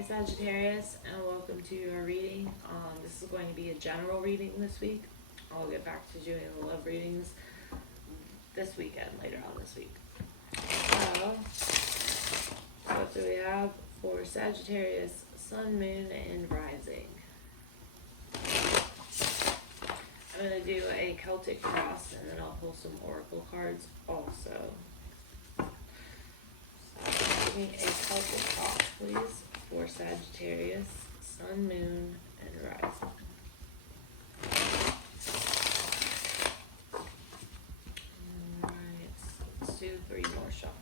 Hi Sagittarius, and welcome to your reading. This is going to be a general reading this week. I'll get back to doing the love readings this weekend, later on this week. So, what do we have for Sagittarius, Sun, Moon, and Rising? I'm going to do a Celtic Cross, and then I'll pull some Oracle cards also. Give me a Celtic Cross, please, for Sagittarius, Sun, Moon, and Rising. Alright, let's do 3 more shuffles.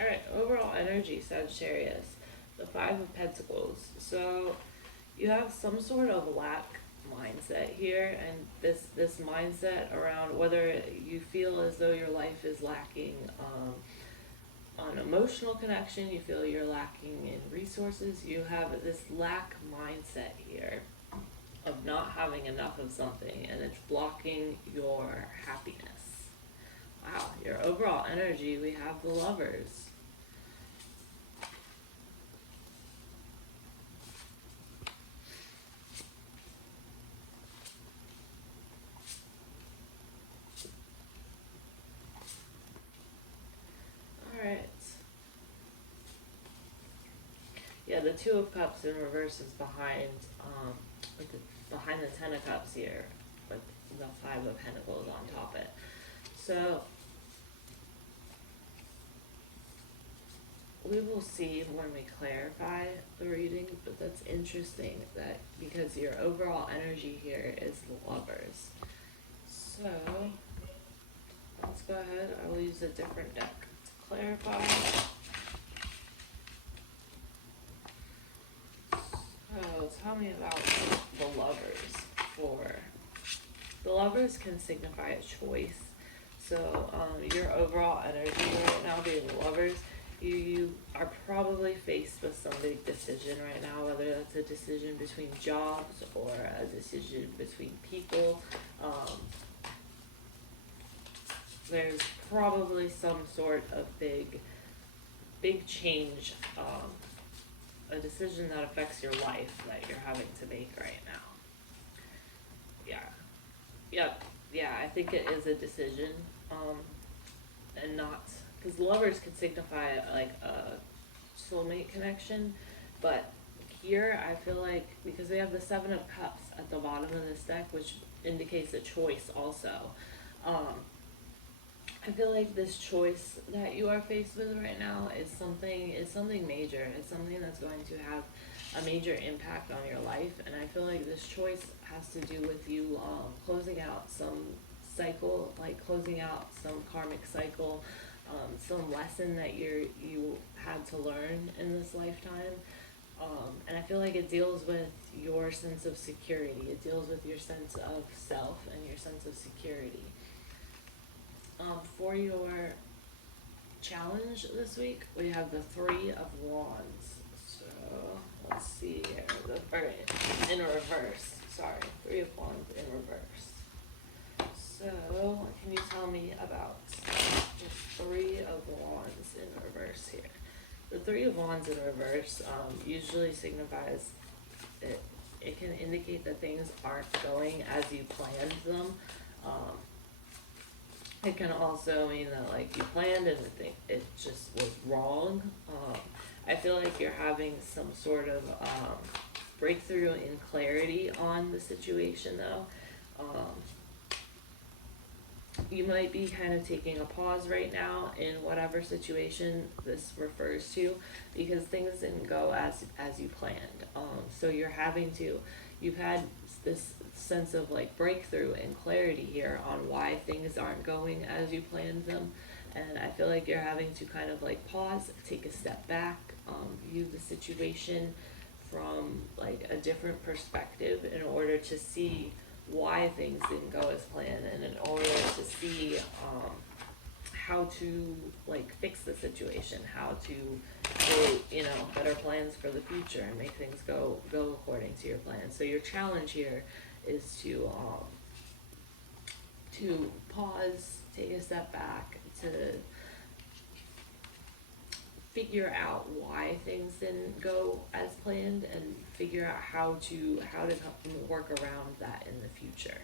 Alright, overall energy, Sagittarius. The 5 of Pentacles. So, you have some sort of lack mindset here, and this mindset around whether you feel as though your life is lacking on emotional connection, you feel you're lacking in resources, you have this lack mindset here of not having enough of something, and it's blocking your happiness. Wow, your overall energy, we have the Lovers. Alright. Yeah, the 2 of Cups in reverse is behind behind the 10 of Cups here, with the 5 of Pentacles on top of it. So we will see when we clarify the reading, but that's interesting that because your overall energy here is the Lovers. So let's go ahead. I will use a different deck to clarify. So tell me about the Lovers. The Lovers can signify a choice. So your overall energy right now being the Lovers, you are probably faced with some big decision right now, whether that's a decision between jobs or a decision between people. There's probably some sort of big change, a decision that affects your life that you're having to make right now. Yeah, I think it is a decision, and not, because Lovers can signify like a soulmate connection, but here I feel like, because we have the 7 of Cups at the bottom of this deck, which indicates a choice also, I feel like this choice that you are faced with right now is something major. It's something that's going to have a major impact on your life, and I feel like this choice has to do with you closing out some cycle, like closing out some karmic cycle, some lesson that you had to learn in this lifetime. And I feel like it deals with your sense of security. It deals with your sense of self and your sense of security. For your challenge this week, we have the 3 of Wands. So let's see here. In reverse. Sorry, 3 of Wands in reverse. So what can you tell me about the 3 of Wands in reverse here? The 3 of Wands in reverse usually signifies it can indicate that things aren't going as you planned them. It can also mean that like you planned and it just was wrong. I feel like you're having some sort of breakthrough in clarity on the situation though. You might be kind of taking a pause right now in whatever situation this refers to, because things didn't go as you planned. So you've had this sense of like breakthrough and clarity here on why things aren't going as you planned them, and I feel like you're having to kind of like pause, take a step back, view the situation from like a different perspective in order to see why things didn't go as planned, and in order to see how to like fix the situation, how to create, you know, better plans for the future and make things go according to your plan. So your challenge here is to pause, take a step back, to figure out why things didn't go as planned, and figure out how to work around that in the future.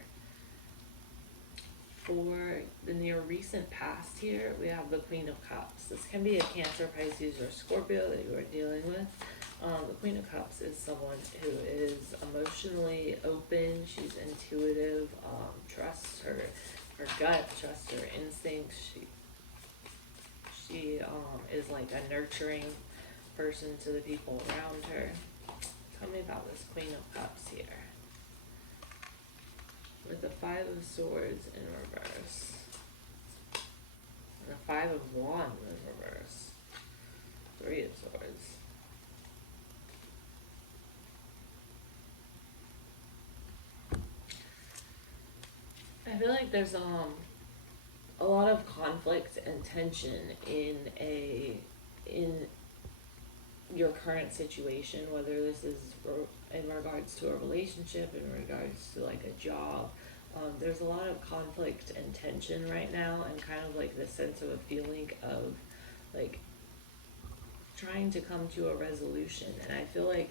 For the near recent past here, we have the Queen of Cups. This can be a Cancer, Pisces, or Scorpio that you are dealing with. The Queen of Cups is someone who is emotionally open. She's intuitive, trusts her gut, trusts her instincts. She is like a nurturing person to the people around her. Tell me about this Queen of Cups here. With the Five of Swords in reverse. And the Five of Wands in reverse. Three of Swords. I feel like there's a lot of conflict and tension in your current situation, whether this is in regards to a relationship, in regards to like a job. There's a lot of conflict and tension right now, and kind of like this sense of a feeling of like trying to come to a resolution. And I feel like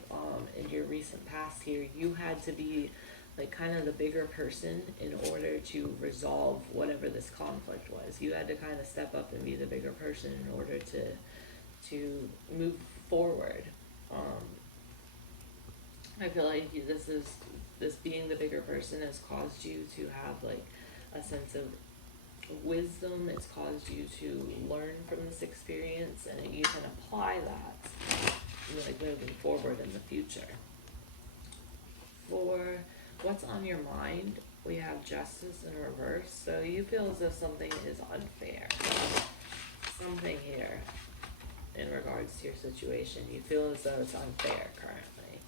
in your recent past here, you had to be like kind of the bigger person in order to resolve whatever this conflict was. You had to kind of step up and be the bigger person in order to move forward. I feel like this being the bigger person has caused you to have like a sense of wisdom. It's caused you to learn from this experience, and you can apply that like moving forward in the future. For what's on your mind, we have Justice in reverse. So you feel as though something is unfair. Something here in regards to your situation, you feel as though it's unfair currently.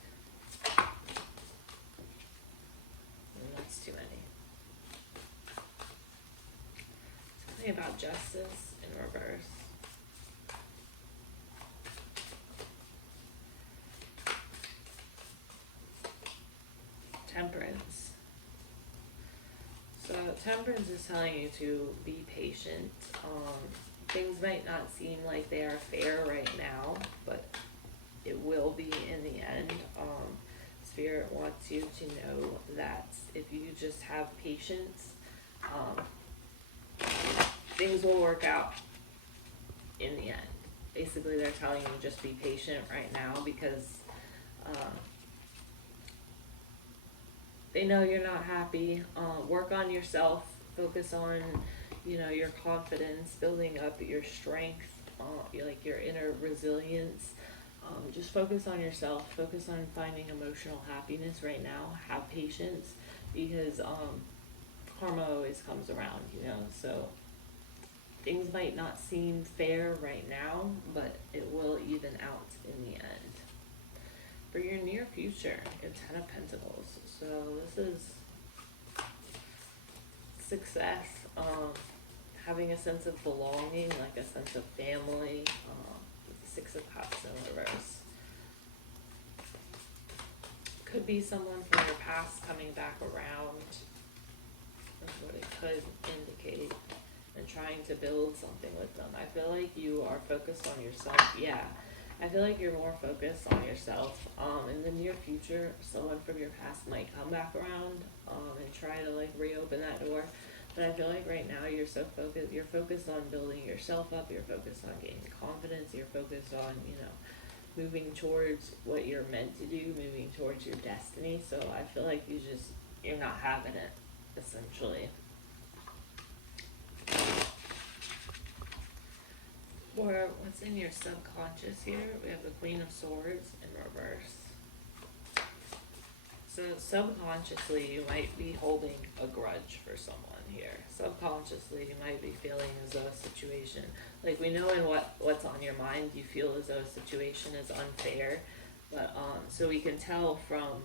And that's too many. Something about Justice in reverse. Temperance. So Temperance is telling you to be patient. Things might not seem like they are fair right now, but it will be in the end. Spirit wants you to know that if you just have patience, things will work out in the end. Basically, they're telling you just be patient right now, because they know you're not happy. Work on yourself. Focus on, you know, your confidence, building up your strength, like your inner resilience. Just focus on yourself. Focus on finding emotional happiness right now. Have patience, because karma always comes around, you know. So things might not seem fair right now, but it will even out in the end. For your near future, you have Ten of Pentacles. So this is success, having a sense of belonging, like a sense of family, with the Six of Cups in reverse. Could be someone from your past coming back around, that's what it could indicate, and trying to build something with them. I feel like you are focused on yourself, yeah. I feel like you're more focused on yourself. In the near future, someone from your past might come back around and try to like reopen that door. But I feel like right now you're focused on building yourself up, you're focused on gaining confidence, you're focused on, you know, moving towards what you're meant to do, moving towards your destiny. So I feel like you're not having it, essentially. Or what's in your subconscious here, we have the Queen of Swords in reverse. So subconsciously, you might be holding a grudge for someone here. Subconsciously, you might be feeling as though a situation, like we know in what's on your mind, you feel as though a situation is unfair. But so we can tell from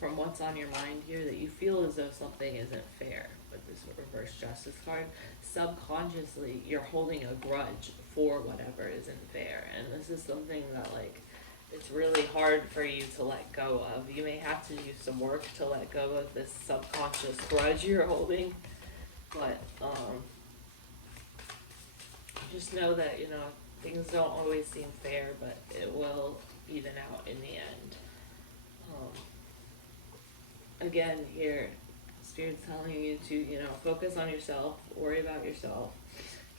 from what's on your mind here, that you feel as though something isn't fair with this reverse justice card. Subconsciously, you're holding a grudge for whatever isn't fair. And this is something that, like, it's really hard for you to let go of. You may have to do some work to let go of this subconscious grudge you're holding. But, just know that, you know, things don't always seem fair, but it will even out in the end. Again, here, Spirit's telling you to, you know, focus on yourself, worry about yourself,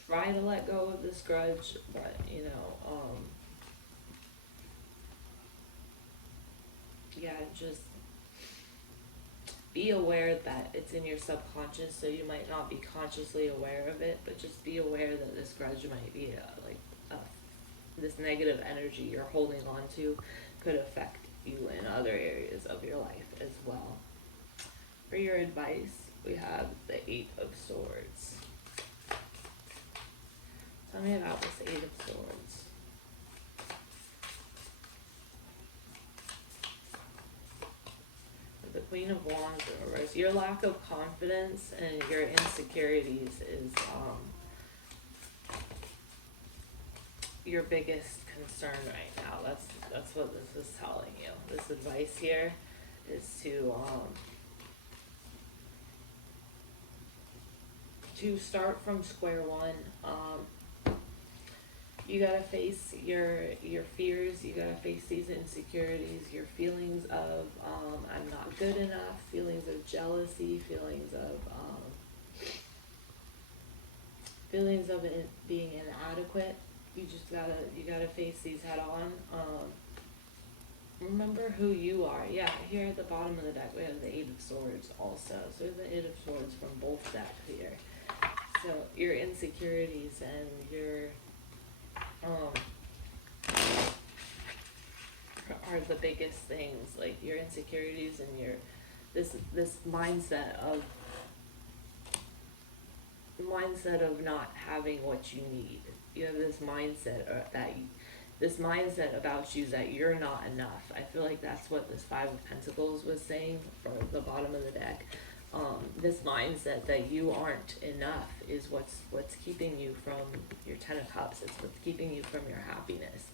try to let go of this grudge, but, you know, yeah, just be aware that it's in your subconscious, so you might not be consciously aware of it, but just be aware that this grudge might be this negative energy you're holding on to could affect you in other areas of your life as well. For your advice, we have the 8 of Swords. Tell me about this 8 of Swords. The Queen of Wands in reverse. Your lack of confidence and your insecurities is your biggest concern right now. That's what this is telling you. This advice here is to start from square one. You gotta face your fears, you gotta face these insecurities, your feelings of I'm not good enough, feelings of jealousy, feelings of it being inadequate. You gotta face these head on. Remember who you are. Yeah, here at the bottom of the deck we have the 8 of Swords also. So the 8 of Swords from both decks here. So your insecurities and your are the biggest things, like your insecurities and your this mindset of not having what you need. You have this mindset about you that you're not enough. I feel like that's what this 5 of Pentacles was saying for the bottom of the deck. This mindset that you aren't enough is what's keeping you from your 10 of Cups. It's what's keeping you from your happiness.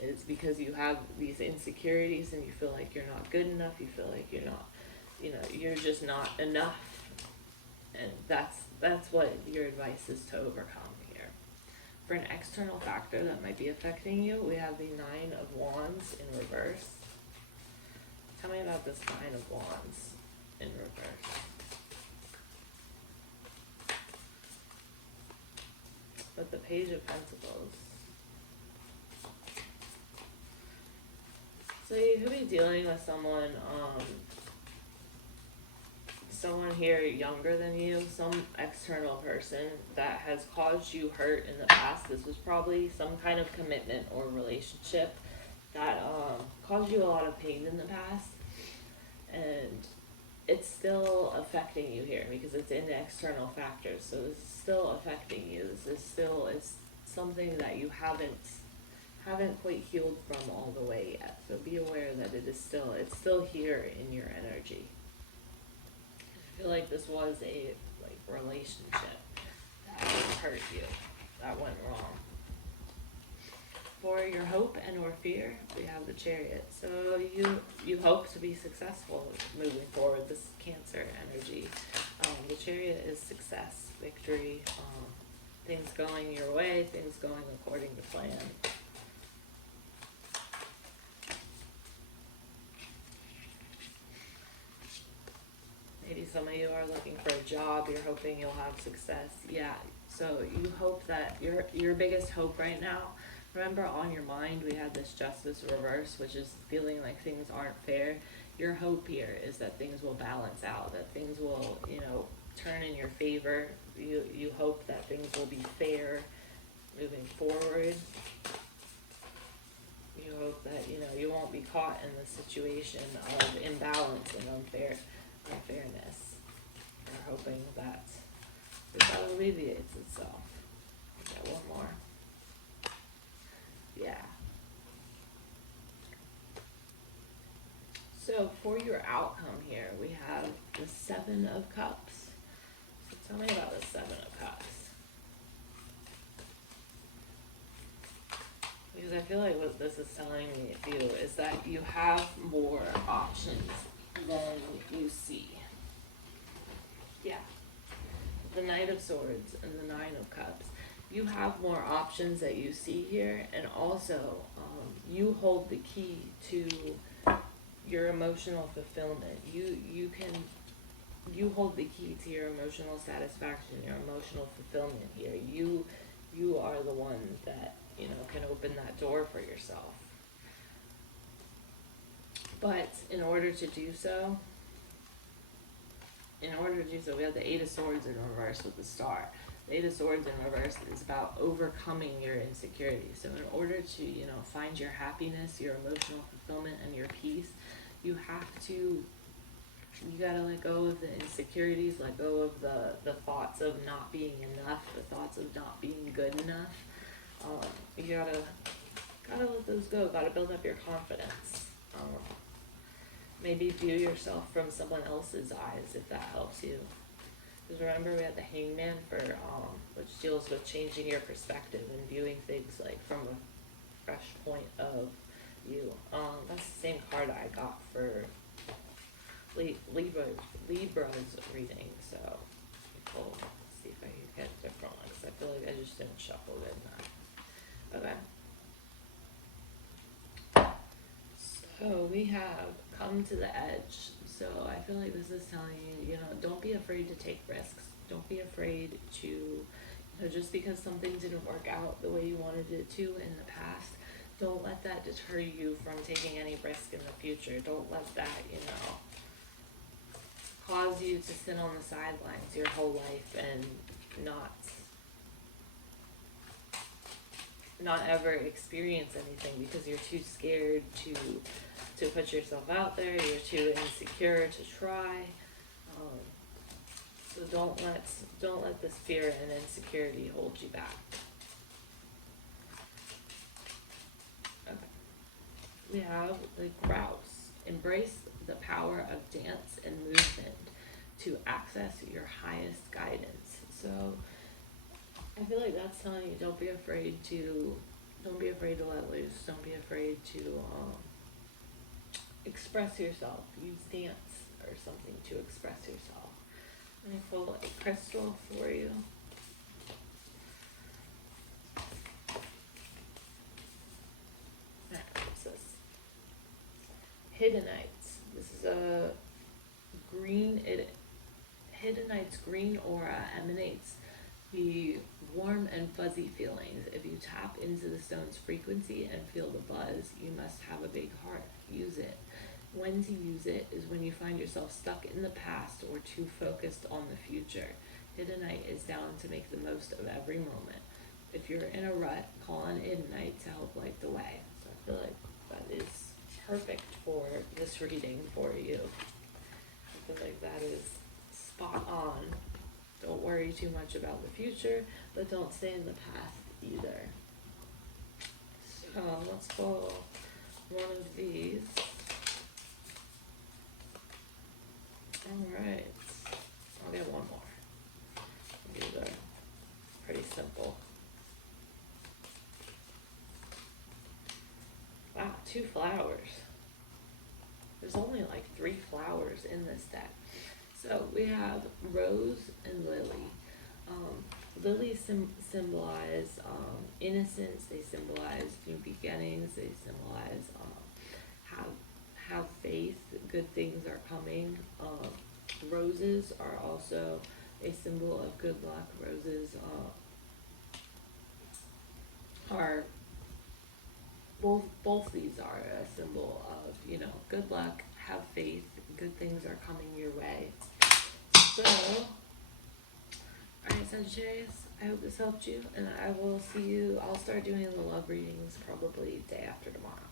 It's because you have these insecurities and you feel like you're not good enough. You feel like you're not, you know, you're just not enough. And that's what your advice is to overcome here. For an external factor that might be affecting you, we have the 9 of Wands in reverse. Tell me about this 9 of Wands in reverse. But the Page of Pentacles. So you could be dealing with someone here younger than you, some external person that has caused you hurt in the past. This was probably some kind of commitment or relationship that caused you a lot of pain in the past, and it's still affecting you here because it's in the external factors. So this is still affecting you. This is still is something that you haven't quite healed from all the way yet. So be aware that it's still here in your energy. I feel like this was a relationship that hurt you, that went wrong. For your hope and or fear, we have the Chariot. So you hope to be successful moving forward, this Cancer energy. The Chariot is success, victory, things going your way, things going according to plan. Maybe some of you are looking for a job, you're hoping you'll have success. Yeah, so you hope that your biggest hope right now, remember on your mind we had this Justice reverse, which is feeling like things aren't fair. Your hope here is that things will balance out, that things will, you know, turn in your favor. You hope that things will be fair moving forward. You hope that, you know, you won't be caught in the situation of imbalance and unfairness. We're hoping that this alleviates itself. Okay, one more. Yeah. So So for your outcome here, we have the Seven of Cups. So tell me about the Seven of Cups. Because I feel like what this is telling me to you is that you have more options than you see. Yeah. The Knight of Swords and the Nine of Cups. You have more options that you see here, and also you hold the key to your emotional fulfillment. You hold the key to your emotional satisfaction, your emotional fulfillment here. You are the one that, you know, can open that door for yourself. But in order to do so, we have the Eight of Swords in reverse with the Star. The Eight of Swords in reverse is about overcoming your insecurity. So in order to, you know, find your happiness, your emotional fulfillment, and your peace, you gotta let go of the insecurities, let go of the thoughts of not being enough, the thoughts of not being good enough. You gotta let those go, gotta build up your confidence. Maybe view yourself from someone else's eyes, if that helps you. Because remember, we had the Hangman which deals with changing your perspective and viewing things like from a fresh point of view. That's the same card I got for Libra's reading. So we'll see if I can get a different one, because I feel like I just didn't shuffle good enough. Okay. So we have come to the edge. So I feel like this is telling you, you know, don't be afraid to take risks. Don't be afraid to, you know, just because something didn't work out the way you wanted it to in the past, don't let that deter you from taking any risk in the future. Don't let that, you know, cause you to sit on the sidelines your whole life and not ever experience anything because you're too scared to put yourself out there, you're too insecure to try. So don't let this fear and insecurity hold you back. Okay. We have the Grouse. Embrace the power of dance and movement to access your highest guidance. So I feel like that's telling you, don't be afraid to let loose. Don't be afraid to express yourself. Use dance or something to express yourself. Let me pull a crystal for you. What's this? Hidenites. This is a green. Hidenites green aura emanates the warm and fuzzy feelings. If you tap into the stone's frequency and feel the buzz, you must have a big heart. Use it. When to use it is when you find yourself stuck in the past or too focused on the future. Hiddenite is down to make the most of every moment. If you're in a rut, call on Hiddenite to help light the way. So I feel like that is perfect for this reading for you. I feel like that is spot on. Don't worry too much about the future, but don't stay in the past either. So let's pull one of these. Alright, I'll get one more. These are pretty simple. Wow, 2 flowers. There's only like 3 flowers in this deck. So we have Rose and Lily. Lilies symbolize innocence. They symbolize new beginnings. They symbolize have faith. Good things are coming. Roses are also a symbol of good luck. Roses are both these are a symbol of, you know, good luck. Have faith. Good things are coming your way. So, alright, Sagittarius, I hope this helped you, and I will see you. I'll start doing the love readings probably day after tomorrow.